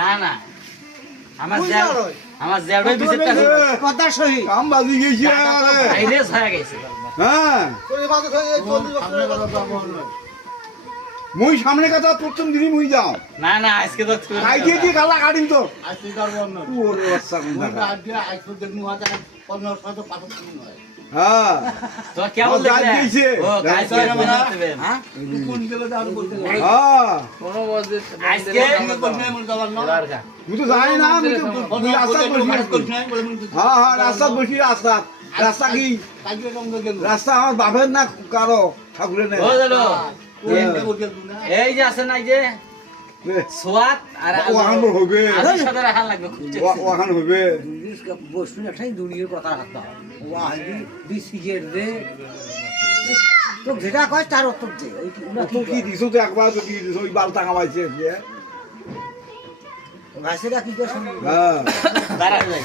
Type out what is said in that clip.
না না আমার জেডই বিচারটা কথা সহি কাম বাজি গেছি আইলেস হয়ে গেছে হ্যাঁ মুই সামনে কথা প্রথম দিনই মুই যাও না না আজকে তো কাইকে কি গালা কাটিন তো আজকে করবো না ওরে বাচ্চা কোনটা আজকে আজকে দেখুন হাতে 1500 পাথর কিনে হয় হ্যাঁ তো কেমন ও, গাছ দেখলে দিয়েছে। ও গাছ গাছ কেমন দিয়েছে। দেখবেন হ্যাঁ কোন গেলে দাঁড় করতে হ্যাঁ আজকে তুই তো জানি না আমি তো মুই রাস্তা বসি হ্যাঁ হ্যাঁ রাস্তা বসি রাস্তা রাস্তা কি রাস্তা আমার বাপের না কারো ঠাকুরের নেই ও জানো এই যে আছে না এই যে সোয়াত আর ওখান হবে আলুর সাথে রাখা লাগবে খুব ওখান হবে বস্তু একটাই দুনিয়ার কথা রাখতে হবে ও আইবি বিসিগের দে তো যেটা কয় তার উত্তর দে তো কি দিছো তো একবার তো কি দিছো ওই বালতা কামাইছে ভাইসেরা কি করে শুনবি হ্যাঁ দাঁড়া যাই